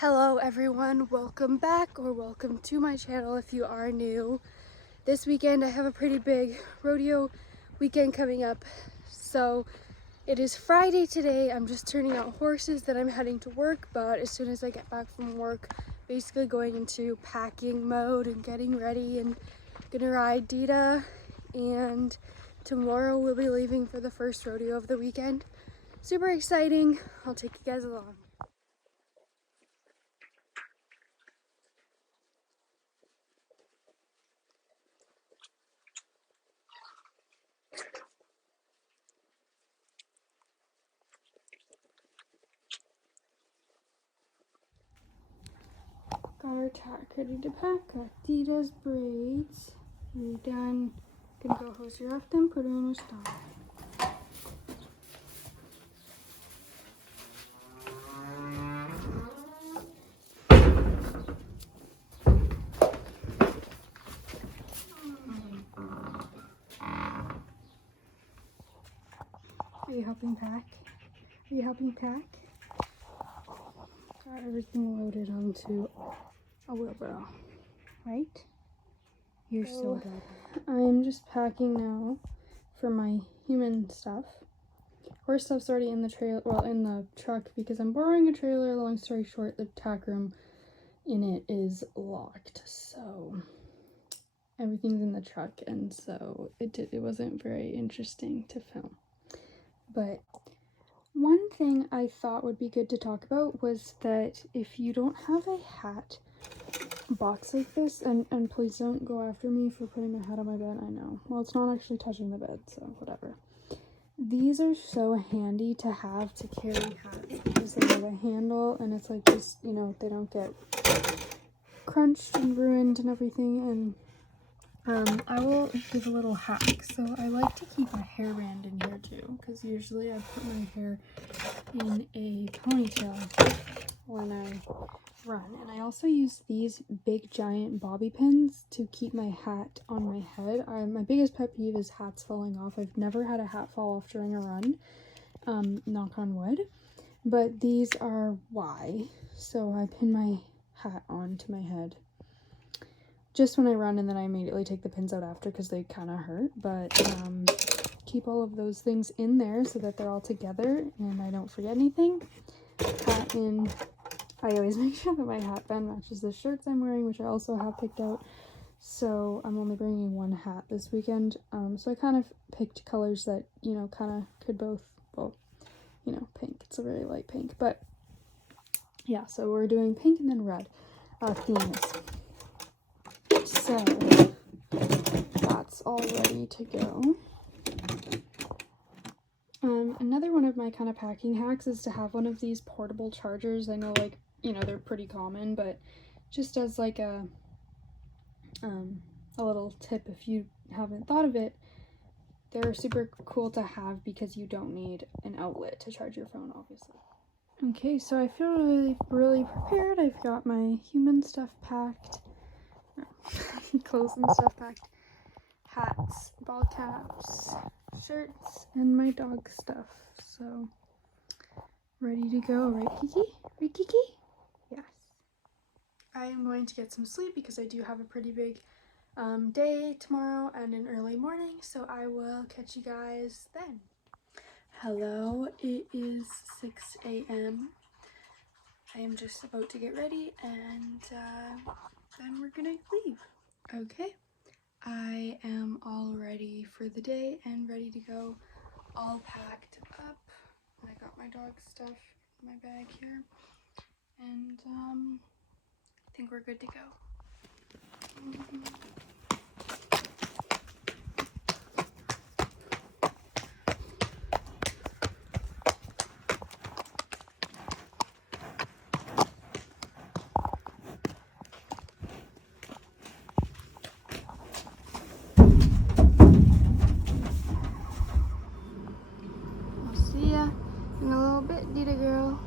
Hello everyone, welcome back or welcome to my channel if you are new. This weekend I have a pretty big rodeo weekend coming up. So it is Friday today. I'm just turning out horses, then I'm heading to work, but as soon as I get back from work, basically going into packing mode and getting ready and gonna ride Dita, and tomorrow we'll be leaving for the first rodeo of the weekend. Super exciting. I'll take you guys along. Got our tack ready to pack, got Dita's braids. We're done. Gonna go hose her off, then put her in her stall. Are you helping pack? Are you helping pack? Got everything loaded onto a wheelbarrow, right? You're so adorable. I'm just packing now for my human stuff. Horse stuff's already in the trailer, well, in the truck, because I'm borrowing a trailer. Long story short, the tack room in it is locked, so everything's in the truck, and so it wasn't very interesting to film. But one thing I thought would be good to talk about was that if you don't have a hat box like this, and please don't go after me for putting my hat on my bed, I know. Well, it's not actually touching the bed, so whatever. These are so handy to have to carry hats because they have a handle, and it's like just, you know, they don't get crunched and ruined and everything. And I will give a little hack. So I like to keep a hairband in here too, because usually I put my hair in a ponytail when I run. And I also use these big giant bobby pins to keep my hat on my head. My biggest pet peeve is hats falling off. I've never had a hat fall off during a run, knock on wood, but these are why. So I pin my hat onto my head just when I run, and then I immediately take the pins out after because they kind of hurt, but keep all of those things in there so that they're all together and I don't forget anything. Hat in. I always make sure that my hat band matches the shirts I'm wearing, which I also have picked out. So I'm only bringing one hat this weekend. So I kind of picked colors that, you know, kind of could both, well, you know, pink. It's a very light pink, but yeah, so we're doing pink and then red themes. So that's all ready to go. Another one of my kind of packing hacks is to have one of these portable chargers. I know, like, you know, they're pretty common, but just as like a little tip if you haven't thought of it, they're super cool to have because you don't need an outlet to charge your phone, obviously. Okay, so I feel really prepared. I've got my human stuff packed, clothes and stuff packed, hats, ball caps, shirts, and my dog stuff. So ready to go, right, Kiki? Right, Kiki? Yes. I am going to get some sleep because I do have a pretty big day tomorrow and an early morning, so I will catch you guys then. Hello, it is 6 a.m. I am just about to get ready, and then we're gonna leave. Okay, I am all ready for the day and ready to go, all packed up. I got my dog stuff in my bag here, and I think we're good to go. See ya in a little bit, Dita girl.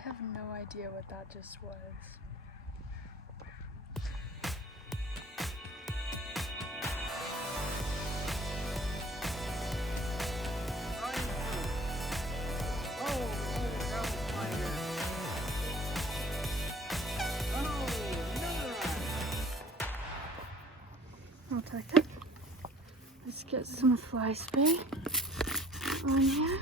have no idea what that just was. I'll take that. Let's get some fly spray on here.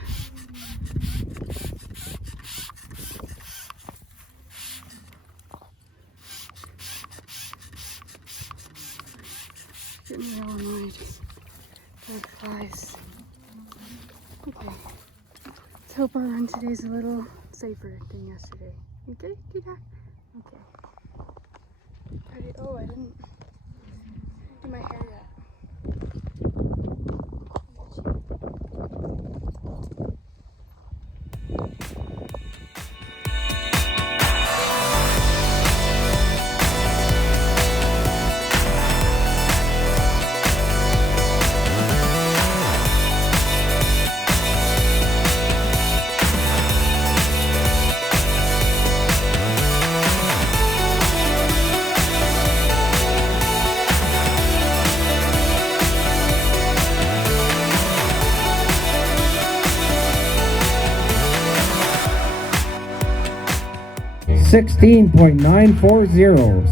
Getting real annoyed. Bad flies. Okay. Let's hope our run today's a little safer than yesterday. You good? Good. Okay. Ready? Oh, I didn't do my hair yet.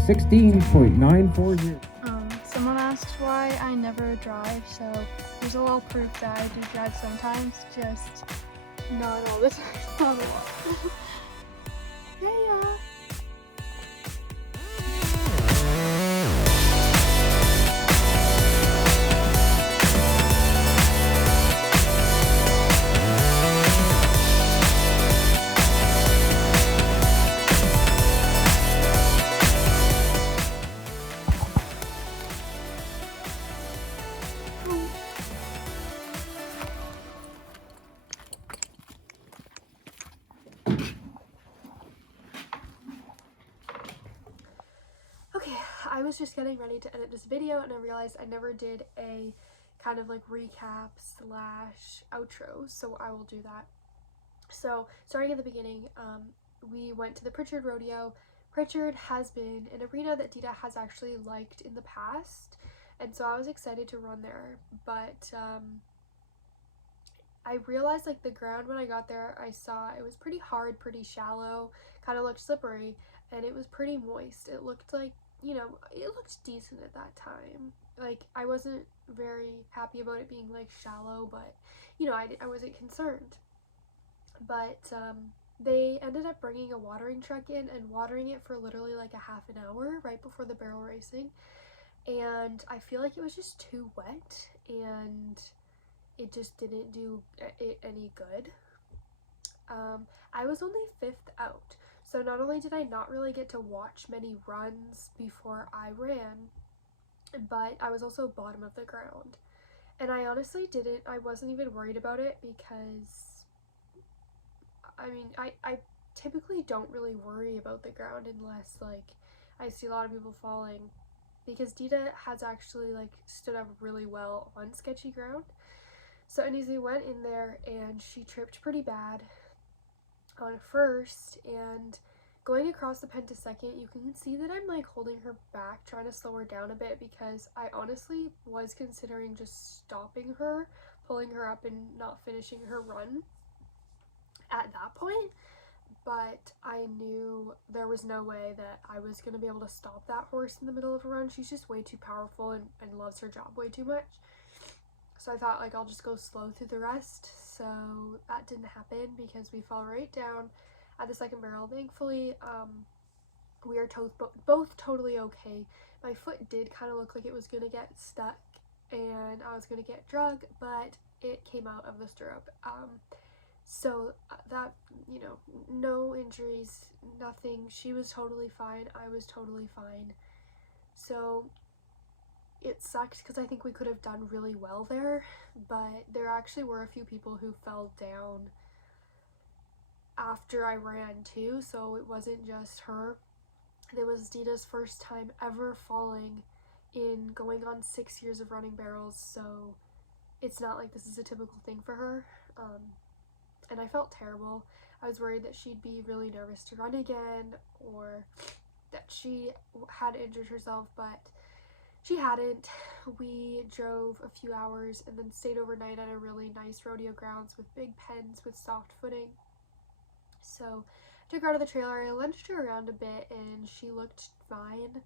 16.940. Someone asked why I never drive, so there's a little proof that I do drive sometimes, just not all the time, not a lot. Yeah. I was just getting ready to edit this video and I realized I never did a kind of like recap / outro, so I will do that. So starting at the beginning, we went to the Pritchard Rodeo. Pritchard has been an arena that Dita has actually liked in the past, and so I was excited to run there, but I realized like the ground when I got there, I saw it was pretty hard, pretty shallow, kind of looked slippery, and it was pretty moist. It looked like, you know, it looked decent at that time. Like, I wasn't very happy about it being like shallow, but you know, I wasn't concerned. But they ended up bringing a watering truck in and watering it for literally like a half an hour right before the barrel racing, and I feel like it was just too wet and it just didn't do it any good. I was only 5th out, so not only did I not really get to watch many runs before I ran, but I was also bottom of the ground. And I honestly I wasn't even worried about it because, I mean, I typically don't really worry about the ground unless like I see a lot of people falling, because Dita has actually like stood up really well on sketchy ground. So anyways, we went in there and she tripped pretty bad on first, and going across the pen to second, you can see that I'm like holding her back, trying to slow her down a bit, because I honestly was considering just stopping her, pulling her up and not finishing her run at that point. But I knew there was no way that I was going to be able to stop that horse in the middle of a run. She's just way too powerful and loves her job way too much. So I thought like I'll just go slow through the rest. So that didn't happen because we fell right down at the second barrel. Thankfully, we are both totally okay. My foot did kind of look like it was going to get stuck and I was going to get drug, but it came out of the stirrup. So that, you know, no injuries, nothing. She was totally fine. I was totally fine. So it sucked because I think we could have done really well there, but there actually were a few people who fell down after I ran too, so it wasn't just her. It was Dita's first time ever falling in going on 6 years of running barrels, so it's not like this is a typical thing for her. and I felt terrible. I was worried that she'd be really nervous to run again, or that she had injured herself, but she hadn't. We drove a few hours and then stayed overnight at a really nice rodeo grounds with big pens with soft footing. So took her out of the trailer, I lunched her around a bit, and she looked fine.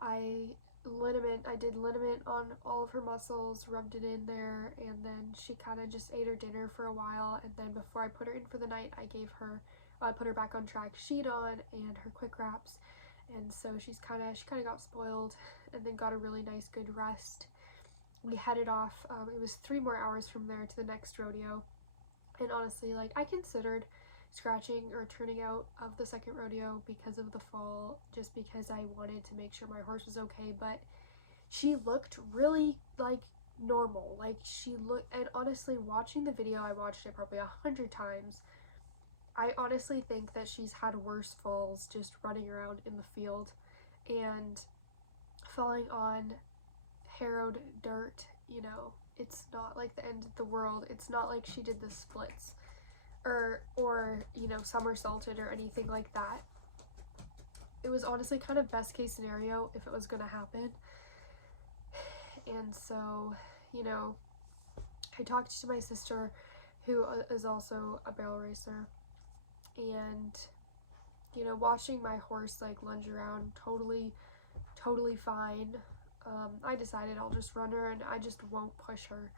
I did liniment on all of her muscles, rubbed it in there, and then she kind of just ate her dinner for a while, and then before I put her in for the night, I put her back on track, sheet on, and her quick wraps, and so she kind of got spoiled, and then got a really nice good rest. We headed off. It was 3 more hours from there to the next rodeo, and honestly, like, I considered scratching or turning out of the second rodeo because of the fall, just because I wanted to make sure my horse was okay, but she looked really like normal. Like, she looked, and honestly, watching the video, I watched it probably 100 times, I honestly think that she's had worse falls just running around in the field and falling on harrowed dirt. You know, it's not like the end of the world. It's not like she did the splits or you know, somersaulted or anything like that. It was honestly kind of best case scenario if it was gonna happen. And so, you know, I talked to my sister, who is also a barrel racer, and, you know, watching my horse like lunge around totally fine, I decided I'll just run her and I just won't push her.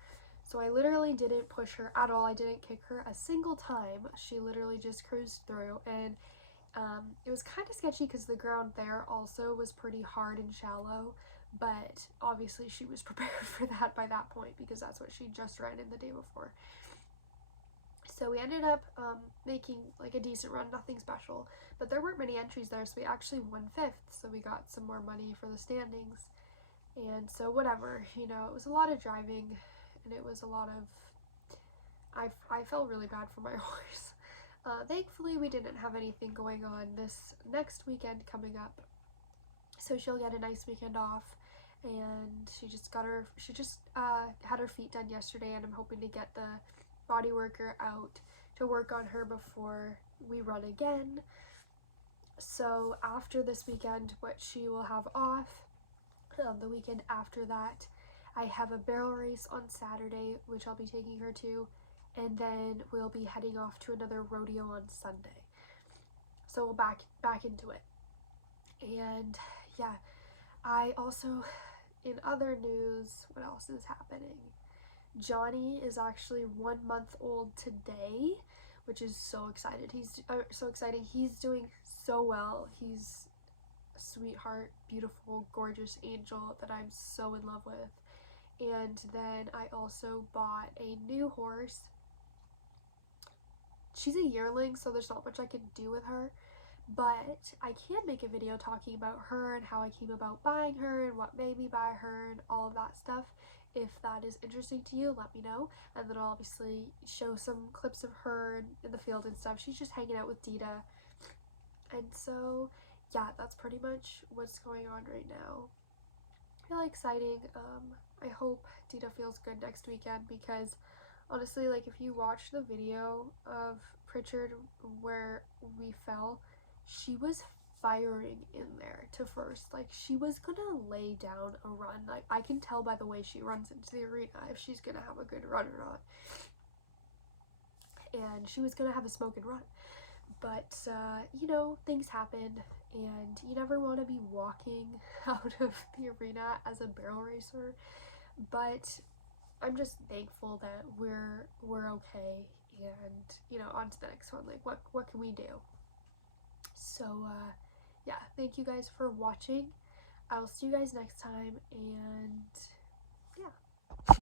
So I literally didn't push her at all. I didn't kick her a single time. She literally just cruised through, and it was kind of sketchy because the ground there also was pretty hard and shallow, but obviously she was prepared for that by that point because that's what she just ran in the day before. So we ended up making like a decent run, nothing special, but there weren't many entries there, so we actually won 5th, so we got some more money for the standings. And so whatever, you know, it was a lot of driving, and it was a lot of, I felt really bad for my horse. Thankfully we didn't have anything going on this next weekend coming up, so she'll get a nice weekend off, and she just had her feet done yesterday, and I'm hoping to get the body worker out to work on her before we run again. So after this weekend, what she will have off, the weekend after that, I have a barrel race on Saturday, which I'll be taking her to, and then we'll be heading off to another rodeo on Sunday. So we'll back into it. And yeah, I also, in other news, what else is happening? Johnny is actually 1 month old today, which is so exciting. He's doing so well. He's a sweetheart, beautiful, gorgeous angel that I'm so in love with. And then I also bought a new horse. She's a yearling, so there's not much I can do with her, but I can make a video talking about her and how I came about buying her and what made me buy her and all of that stuff. If that is interesting to you, let me know, and then I'll obviously show some clips of her in the field and stuff. She's just hanging out with Dita, and so yeah, that's pretty much what's going on right now. Really exciting. I hope Dita feels good next weekend, because honestly, like, if you watch the video of Pritchard where we fell, she was firing in there to first. Like, she was gonna lay down a run. Like, I can tell by the way she runs into the arena if she's gonna have a good run or not. And she was gonna have a smoke and run. But, you know, things happen, and you never want to be walking out of the arena as a barrel racer. But I'm just thankful that we're okay, and, you know, on to the next one. Like, what can we do? So, yeah, thank you guys for watching. I'll see you guys next time, and